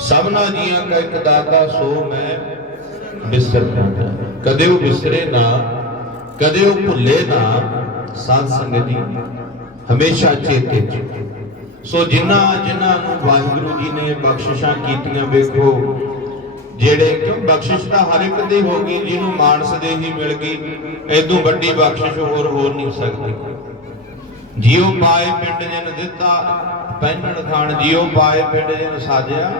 ਸਭਨਾ ਜੀਆਂ ਕਾ ਇੱਕ ਦਾਤਾ ਸੋ ਮੈਂ ਬਿਸਰ ਜਾਣਾ ਕਦੇ ਉਹ ਬਿਸਰੇ ਨਾ, ਕਦੇ ਉਹ ਭੁੱਲੇ ਨਾ, ਸਾਧ ਸੰਗਤ ਜੀ ਹਮੇਸ਼ਾ ਚੇਤੇ ਚ। ਸੋ ਜਿਨ੍ਹਾਂ ਜਿਨ੍ਹਾਂ ਨੂੰ ਵਾਹਿਗੁਰੂ ਜੀ ਨੇ ਬਖਸ਼ਿਸ਼ਾਂ ਕੀਤੀਆਂ, ਵੇਖੋ, ਜਿਹੜੇ ਕਿਉਂ ਬਖਸ਼ਿਸ਼ ਤਾਂ ਹਰ ਇੱਕ ਦੀ ਹੋ ਗਈ, ਜਿਹਨੂੰ ਮਾਨਸ ਦੇ ਹੀ ਮਿਲ ਗਈ ਐਦੋਂ ਵੱਡੀ ਬਖਸ਼ਿਸ਼ ਹੋਰ ਹੋ ਨਹੀਂ ਸਕਦੀ। ਜਿਉ ਪਾਏ ਪਿੰਡ ਜਨ ਦਿੱਤਾ ਪਹਿਨਣ ਖਾਨ ਜਿਉ ਪਾਏ ਪਿੰਡ ਜਨ ਸਾਜਿਆ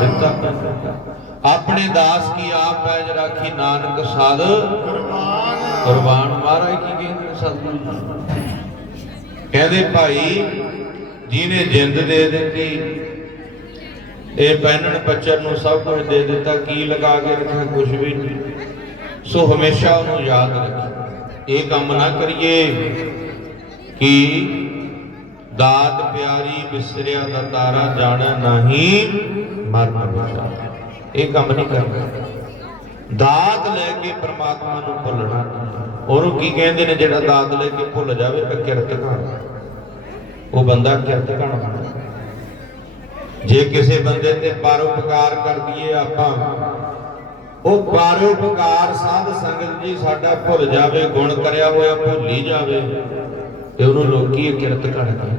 ਦਿੱਤਾ। ਆਪਣੇ ਦਾਸ ਕੀ ਆਪ ਪੈਜ ਰਾਖੀ ਨਾਨਕ ਸਾਧ ਕੁਰਬਾਨ। ਕੁਰਬਾਨ। ਮਹਾਰਾਜ ਕੀ ਕਹਿੰਦੇ ਸਤਿਗੁਰੂ ਕਹਿੰਦੇ ਭਾਈ ਜਿਹਨੇ ਜਿੰਦ ਦੇ ਦਿੱਤੀ ਇਹ ਪਹਿਨਣ ਬੱਚਨ ਨੂੰ ਸਭ ਕੁਝ ਦੇ ਦਿੱਤਾ ਕੀ ਲਗਾ ਕੇ ਰੱਖਿਆ? ਕੁਝ ਵੀ ਨਹੀਂ। ਸੋ ਹਮੇਸ਼ਾ ਉਹਨੂੰ ਯਾਦ ਰੱਖੀ ਇਹ ਕੰਮ ਨਾ ਕਰੀਏ ਕਿ ਦਾਤ ਪਿਆਰੀ ਬਿਸਰਿਆ ਦਾ ਤਾਰਾ ਜਾਣਾ ਨਹੀਂ ਮਰਨ ਵਿਚਾਰ ਇਹ ਕੰਮ ਨਹੀਂ ਕਰਨਾ। ਦਾਤ ਲੈ ਕੇ ਪ੍ਰਮਾਤਮਾ ਨੂੰ ਭੁੱਲਣਾ ਉਹਨੂੰ ਕੀ ਕਹਿੰਦੇ ਨੇ, ਜਿਹੜਾ ਦਾਤ ਲੈ ਕੇ ਭੁੱਲ ਜਾਵੇ ਤਾਂ ਕਿਰਤ ਉਹ ਬੰਦਾ ਕਿਰਤ ਘਣ ਬਣਦਾ। ਜੇ ਕਿਸੇ ਬੰਦੇ ਤੇ ਪਰਉਪਕਾਰ ਕਰ ਦਈਏ ਆਪਾਂ, ਉਹ ਪਰਉਪਕਾਰ ਸਾਧ ਸੰਗਤ ਜੀ ਸਾਡਾ ਭੁੱਲ ਜਾਵੇ, ਗੁਣ ਕਰਿਆ ਹੋਇਆ ਭੁੱਲੀ ਜਾਵੇ। ਤੇ ਉਹਨੂੰ ਲੋਕੀ ਕਿਰਤ ਕਹਿੰਦੇ ਨੇ।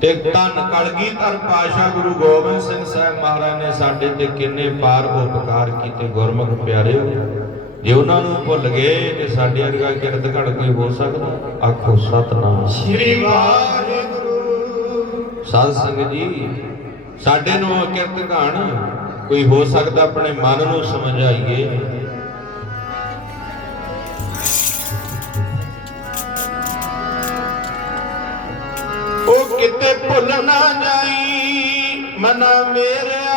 ਤੇ ਧੰਨ ਕਲਗੀਧਰ ਪਾਸ਼ਾ ਗੁਰੂ ਗੋਬਿੰਦ ਸਿੰਘ ਸਾਹਿਬ ਮਹਾਰਾਜ ਨੇ ਸਾਡੇ ਤੇ ਕਿੰਨੇ ਪਾਰ ਉਪਕਾਰ ਕੀਤੇ ਗੁਰਮੁਖ ਪਿਆਰਿਓ। ਜੇ ਉਹਨਾਂ ਨੂੰ ਭੁੱਲ ਗਏ ਤੇ ਸਾਡੇ ਵਰਗਾ ਕਿਰਤ ਘੜ ਕੋਈ ਹੋ ਸਕਦਾ ਆਖੋ ਸਤਨਾਮ। ਸ੍ਰੀ ਵਾਹਿਗੁਰੂ। ਸਾਧ ਸੰਗਤ ਜੀ ਸਾਡੇ ਨੂੰ ਕਿਰਤ ਘਾਣ ਕੋਈ ਹੋ ਸਕਦਾ ਆਪਣੇ ਮਨ ਨੂੰ ਸਮਝਾਈਏ। ਕਿਤੇ ਭੁੱਲ ਨਾ ਜਾਈ ਮਨਾ ਮੇਰਿਆ।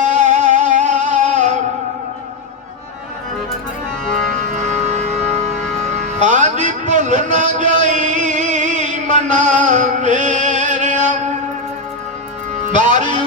ਆਂਦੀ ਭੁੱਲ ਨਾ ਜਾਈ ਮਨਾ ਮੇਰਿਆ। ਬਾਰੀ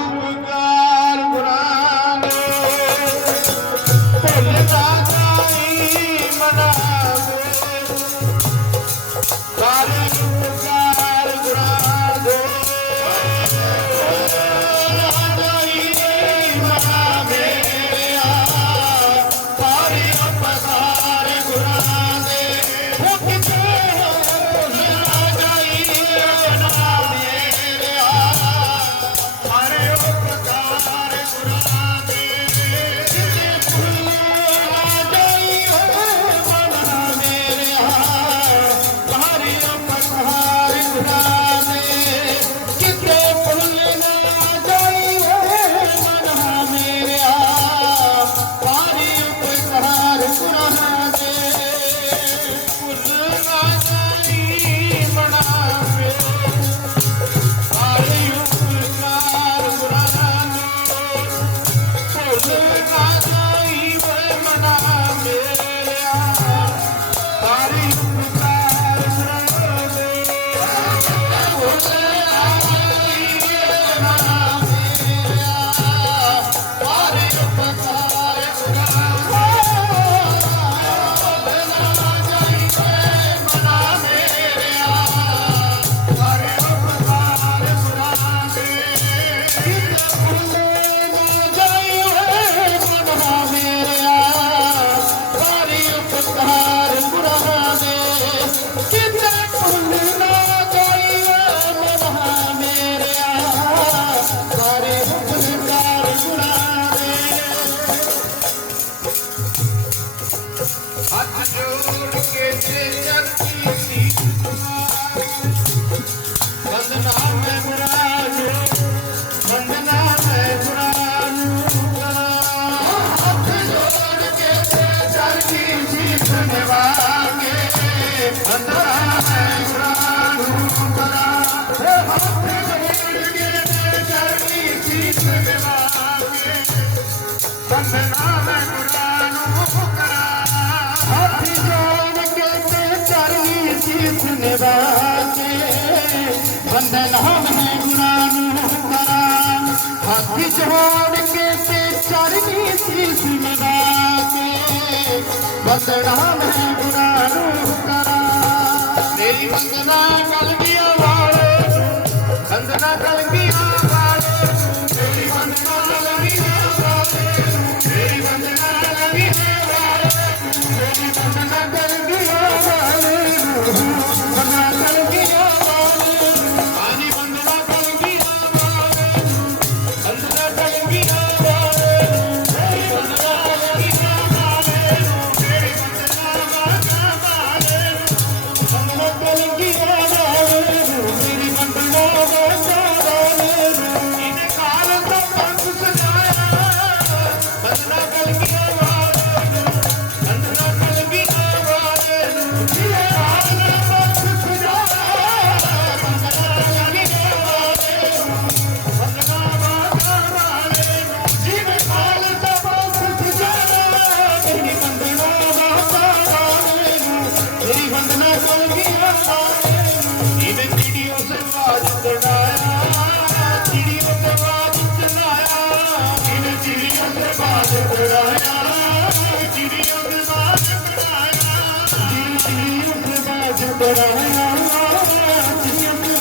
ਬੰਦਨ ਹਮ ਹੈ ਗੁਰਾਂ ਨੂੰ ਕਰਾਂ ਹੱਥ ਜੋੜ ਕੇ ਤੇ ਚਰਨੀ ਸੀਸ ਨਿਵਾ ਕੇ ਬੰਦਨ ਹਮ ਹੈ ਗੁਰਾਂ ਨੂੰ ਕਰਾਂ ਮੇਰੀ ਬੰਦਨਾ ਕਲਗੀਆਂ Thank you.